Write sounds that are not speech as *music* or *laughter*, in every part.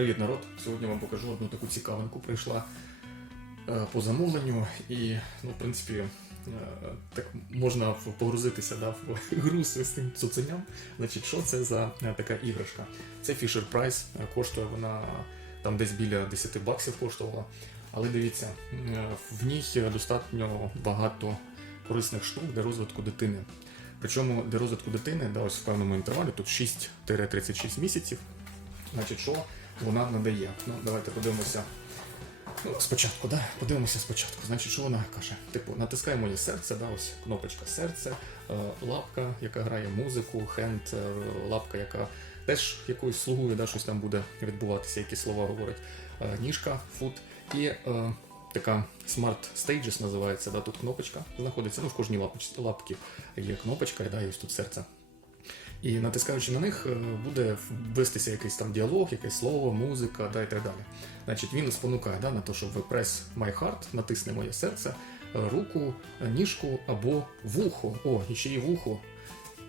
Привіт, народ! Сьогодні вам покажу одну таку цікавинку. Прийшла е, по замовленню, і, ну, в принципі, е, так можна погрузитися да, в *laughs* гру з цим цуценям. Значить, що це за е, така іграшка? Це Fisher Price, коштує вона там десь біля 10 баксів коштувала. Але дивіться, в ній достатньо багато корисних штук для розвитку дитини. Причому для розвитку дитини, да, ось в певному інтервалі, тут 6-36 місяців. Значить, що вона надає? Ну, давайте подивимося. Ну, спочатку, да? Подивимося спочатку. Значить, що вона каже? Типу, натискаємо моє серце, да, ось кнопочка серце, е, лапка, яка грає музику, хенд, лапка, яка теж якоюсь слугує, да, щось там буде відбуватися, які слова говорить. Е, ніжка, фут і е, така Smart Stages називається. Да, тут кнопочка знаходиться. Ну, в кожній лапочці, лапці є кнопочка, да, і ось тут серце. І натискаючи на них, е, буде вестися якийсь там діалог, якесь слово, музика, да, і так далі. Значить, він спонукає да, на те, щоб ви прес my heart, натисни моє серце, руку, ніжку або вухо. О, і ще й вухо.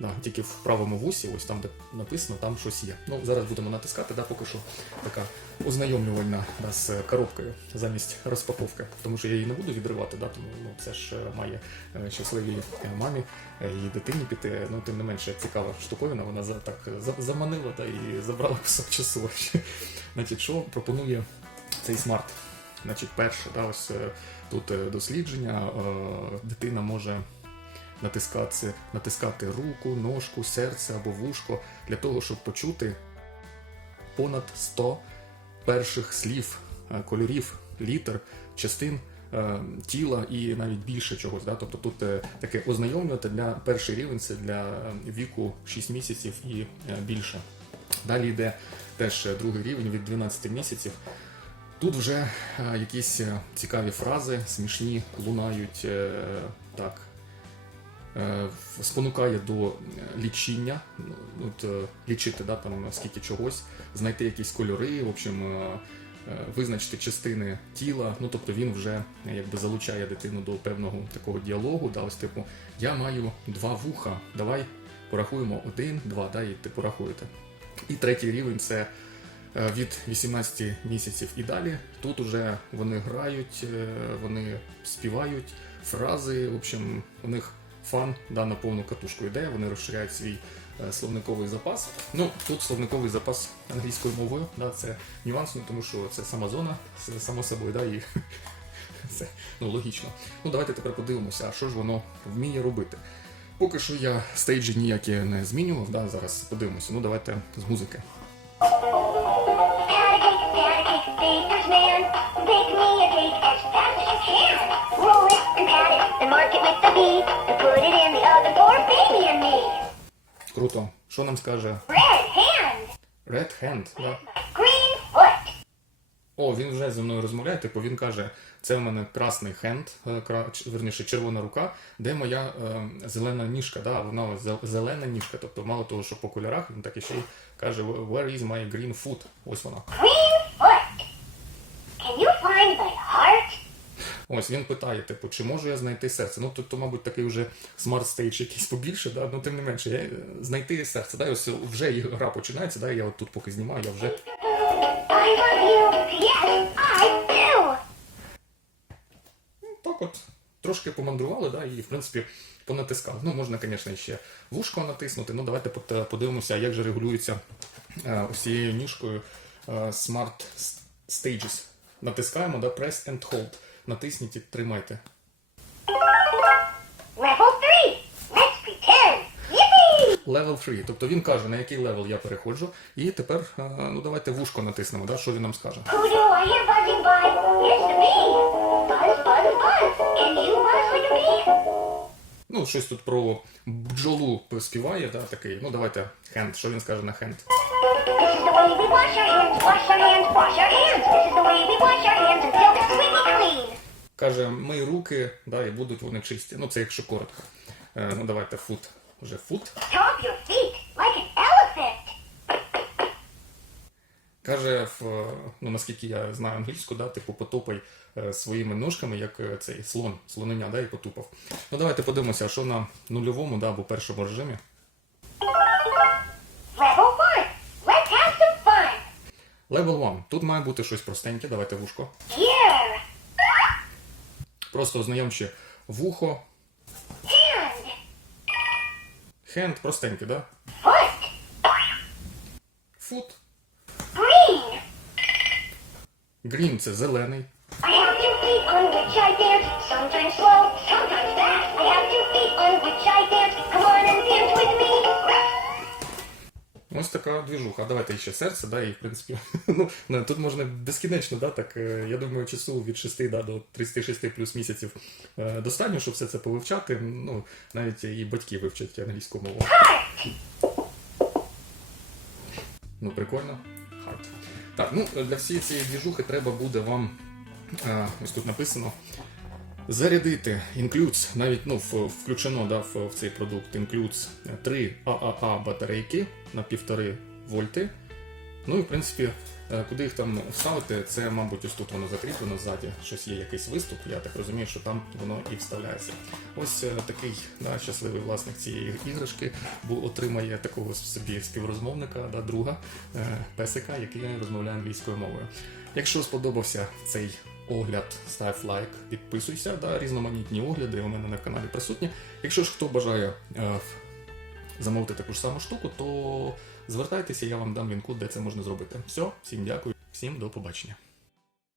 Да, тільки в правому вусі, ось там, де написано, там щось є. Ну, зараз будемо натискати, да, поки що така ознайомлювальна да, з коробкою замість розпаковки. Тому що я її не буду відривати, да, тому ну, це ж е, має е, щасливій е, мамі і дитині піти. Ну, тим не менше, цікава штуковина, вона за, так за- заманила та і забрала *laughs* кусок часу. Значить, що пропонує цей смарт? Значить, перше, да, ось тут дослідження, дитина може натискати, натискати руку, ножку, серце або вушко для того, щоб почути понад 100 перших слів, е, кольорів, літер, частин е, тіла і навіть більше чогось. Да? Тобто тут е, таке ознайомлювати для перший рівень це для віку 6 місяців і більше. Далі йде теж другий рівень від 12 місяців. Тут вже якісь цікаві фрази, смішні, лунають так. Е, Спонукає до е, лічіння, ну, от, е, лічити да, там, скільки чогось, знайти якісь кольори, в общем, визначити частини тіла. Ну, тобто він вже якби залучає дитину до певного такого діалогу. Да, ось типу, я маю два вуха, давай порахуємо один, два, да, і типу рахуєте. І третій рівень це від 18 місяців і далі. Тут уже вони грають, вони співають фрази. В общем, у них фан да, на повну катушку йде, вони розширяють свій е, словниковий запас. Ну, тут словниковий запас англійською мовою, да, це нюанс, ну, тому що це сама зона, це само собою, да, і це ну, логічно. Ну, давайте тепер подивимося, а що ж воно вміє робити. Поки що я стейджі ніякі не змінював, да, зараз подивимося. Ну, давайте з музики. Pat a cake, a cake, baker's man. Bake me a cake as fast as you can. Roll it and pat it, and mark it with the B. Круто. Що нам скаже Red hand, Red Hand? Да? green foot. О, він вже зі мною розмовляє, типу він каже, це в мене красний хенд, верніше червона рука, де моя е, зелена ніжка, да, вона зелена ніжка. Тобто, мало того, що по кольорах, він так і ще й каже, where is my green foot? Ось вона. Green foot. Can you find my heart? Ось він питає, типу, чи можу я знайти серце? Ну, тобто, мабуть, такий вже смарт стейдж якийсь побільше, да? ну тим не менше, я, е, знайти серце. Да? Ось вже і гра починається, да? я от тут поки знімаю, я вже do. так от трошки помандрували, да, і в принципі понатискали. Ну, можна, звісно, ще вушко натиснути. Ну, давайте подивимося, як же регулюється е, ось цією ніжкою е, Smart Stages. Натискаємо, да, Press and Hold. Натисніть і тримайте. Level three. Let's pretend. Yippee! Level 3. Тобто він каже, на який левел я переходжу. І тепер, е, ну давайте вушко натиснемо, да, що він нам скаже. Who do I hear buzzing by? It's the bee. Buzz, buzz, buzz. Can you buzz like a bee? Ну, щось тут про бджолу співає, да, такий. Ну, давайте хенд. Що він скаже на хенд? This is the way we wash our hands, Каже, мий руки, да, і будуть вони чисті. Ну, це якщо коротко. Е, ну, давайте фут. Вже фут. Your feet like an elephant. Каже, в, ну наскільки я знаю англійську, да, типу потопай е, своїми ножками, як е, цей слон, слонення, да, і потупав. Ну давайте подивимося, що на нульовому, да, або першому режимі. Level one. Let's have some fun. Level 1. Тут має бути щось простеньке, давайте вушко. Ear. Просто ознайомче вухо. Хенд простенький, да? Фут. Green це зелений. Sometimes slow, sometimes fast. I have two feet on which I dance. Ось така двіжуха. Давайте ще серце, да, і в принципі, *laughs* ну, тут можна безкінечно, да, так, е, я думаю, часу від 6 да, до 36 плюс місяців е, достатньо, щоб все це повивчати. Ну, навіть і батьки вивчать англійську мову. Ну, прикольно. Hard. Так, ну для всієї цієї двіжухи треба буде вам, е, ось тут написано, зарядити includes, навіть ну, включено да, в, цей продукт includes 3 ААА батарейки на 1,5 вольти. Ну і в принципі, е, куди їх там вставити, це, мабуть, ось тут воно закріплено ззаді, щось є якийсь виступ, я так розумію, що там воно і вставляється. Ось е, такий да, щасливий власник цієї іграшки отримає такого собі співрозмовника, да, друга, е, песика, який розмовляє англійською мовою. Якщо сподобався цей огляд, став лайк, підписуйся, да, різноманітні огляди у мене на каналі присутні. Якщо ж хто бажає е, замовити таку ж саму штуку, то звертайтеся, я вам дам він-код, де це можна зробити. Все, всім дякую, всім до побачення.